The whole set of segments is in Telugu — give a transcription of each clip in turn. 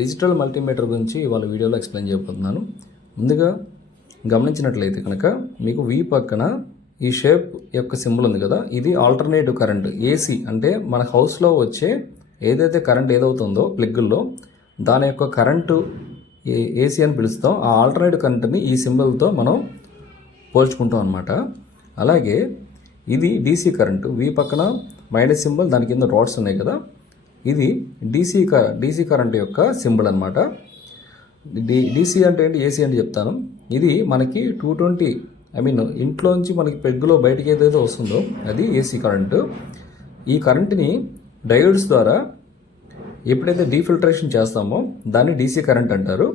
డిజిటల్ మల్టీమీటర్ గురించి ఇవాళ వీడియోలో ఎక్స్ప్లెయిన్ చేయబోతున్నాను. ముందుగా గమనించినట్లయితే కనుక మీకు V పక్కన ఈ షేప్ యొక్క సింబల్ ఉంది కదా, ఇది ఆల్టర్నేటివ్ కరెంట్ ఏసీ. అంటే మన హౌస్లో వచ్చే ఏదైతే కరెంట్ ఏదవుతుందో ప్లగ్గుల్లో దాని యొక్క కరెంటు ఏసీ అని పిలుస్తాం. ఆ ఆల్టర్నేటివ్ కరెంట్ని ఈ సింబల్తో మనం పోల్చుకుంటాం అన్నమాట. అలాగే ఇది డీసీ కరెంటు, V పక్కన మైనస్ సింబల్, దాని కింద రాడ్స్ ఉన్నాయి కదా, ఇది డీసీ కరెంట్ యొక్క సింబల్ అనమాట. డీసీ అంటే ఏంటి, ఏసీ అంటే చెప్తాను. ఇది మనకి 220 ఇంట్లోంచి మనకి పెగ్గులో బయటికి ఏదైతే వస్తుందో అది ఏసీ కరెంటు. ఈ కరెంటుని డయోడ్స్ ద్వారా ఎప్పుడైతే డీఫిల్టరేషన్ చేస్తామో దాన్ని డీసీ కరెంట్ అంటారు.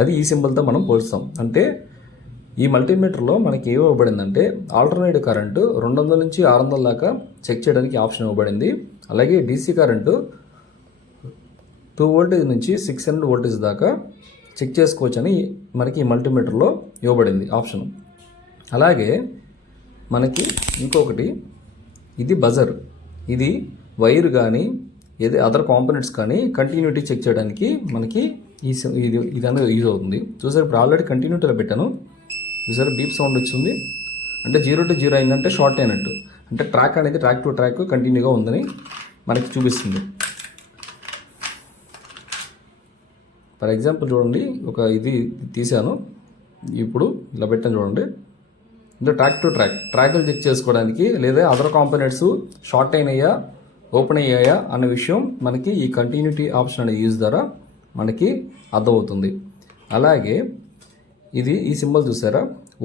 అది ఈ సింబల్తో మనం పోల్స్తాం. అంటే ఈ మల్టీమీటర్లో మనకి ఏమి ఇవ్వబడిందంటే ఆల్టర్నేటివ్ కరెంటు 200 నుంచి 600 దాకా చెక్ చేయడానికి ఆప్షన్ ఇవ్వబడింది. అలాగే డీసీ కరెంటు 2 వోల్టేజ్ నుంచి 600 వోల్టేజ్ దాకా చెక్ చేసుకోవచ్చని మనకి ఈ మల్టీమీటర్లో ఇవ్వబడింది ఆప్షన్. అలాగే మనకి ఇంకొకటి, ఇది బజర్. ఇది వైర్ కానీ ఏదే అదర్ కాంపోనెంట్స్ కానీ కంటిన్యూటీ చెక్ చేయడానికి మనకి ఇది అనేది యూజ్ అవుతుంది. చూసారు, ఇప్పుడు ఆల్రెడీ కంటిన్యూటీలో పెట్టాను. చూసారు, బీప్ సౌండ్ వచ్చింది. అంటే 0 to 0 అయిందంటే షార్ట్ అయినట్టు. అంటే ట్రాక్ అనేది ట్రాక్ టు ట్రాక్ కంటిన్యూగా ఉందని మనకి చూపిస్తుంది. ఫర్ ఎగ్జాంపుల్ చూడండి, ఒక ఇది తీసాను, ఇప్పుడు ఇలా పెట్టాను చూడండి. అంటే ట్రాక్ టు ట్రాక్లు చెక్ చేసుకోవడానికి లేదా అదర్ కాంపోనెంట్స్ షార్ట్ అయినాయా ఓపెన్ అయ్యాయా అన్న విషయం మనకి ఈ కంటిన్యూటీ ఆప్షన్ అనే యూజ్ ద్వారా మనకి అర్థమవుతుంది. అలాగే ఇది ఈ సింబల్ చూసారా,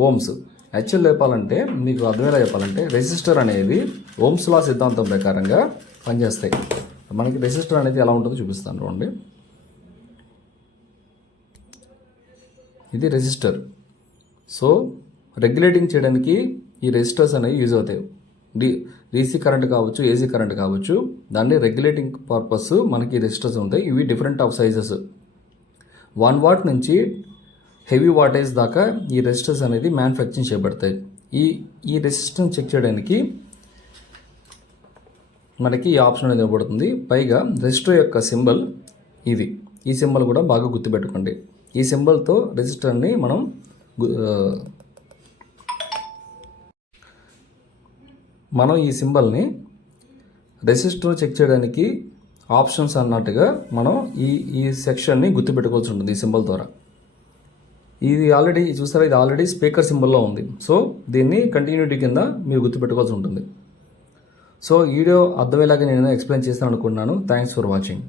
ఓమ్స్. యాక్చువల్ చెప్పాలంటే, మీకు అర్థమయ్యేలా చెప్పాలంటే, రెసిస్టర్ అనేది ఓమ్స్ లా సిద్ధాంతం ప్రకారంగా పనిచేస్తాయి. మనకి రెసిస్టర్ అనేది ఎలా ఉంటుందో చూపిస్తాను చూడండి. ఇది రెసిస్టర్. సో రెగ్యులేటింగ్ చేయడానికి ఈ రెసిస్టర్స్ అనేవి యూజ్ అవుతాయి. డీసీ కరెంట్ కావచ్చు, ఏసీ కరెంట్ కావచ్చు, దాన్ని రెగ్యులేటింగ్ పర్పస్ మనకి రెసిస్టర్స్ ఉంటాయి. ఇవి డిఫరెంట్ ఆఫ్ సైజెస్, 1 వాట్ నుంచి హెవీ వాటేజ్ దాకా ఈ రెసిస్టర్స్ అనేది మ్యానుఫ్యాక్చరింగ్ చేయబడతాయి. ఈ రెసిస్టెన్స్ చెక్ చేయడానికి మనకి ఈ ఆప్షన్ అనేది ఇవ్వబడుతుంది. పైగా రెసిస్టర్ యొక్క సింబల్ ఇది. ఈ సింబల్ కూడా బాగా గుర్తుపెట్టుకోండి. ఈ సింబల్తో రెసిస్టర్ని మనం ఈ సింబల్ని రెసిస్టర్ చెక్ చేయడానికి ఆప్షన్స్ అన్నట్టుగా మనం ఈ సెక్షన్ని గుర్తుపెట్టుకోవాల్సి ఉంటుంది ఈ సింబల్ ద్వారా. ఇది ఆల్రెడీ చూసారా, ఇది ఆల్రెడీ స్పీకర్ సింబల్లో ఉంది. సో దీన్ని కంటిన్యూటీ కింద మీరు గుర్తుపెట్టుకోవాల్సి ఉంటుంది. సో వీడియో అర్థమయ్యేలాగా నేను ఎక్స్ప్లెయిన్ చేస్తాను అనుకుంటున్నాను. Thanks for watching.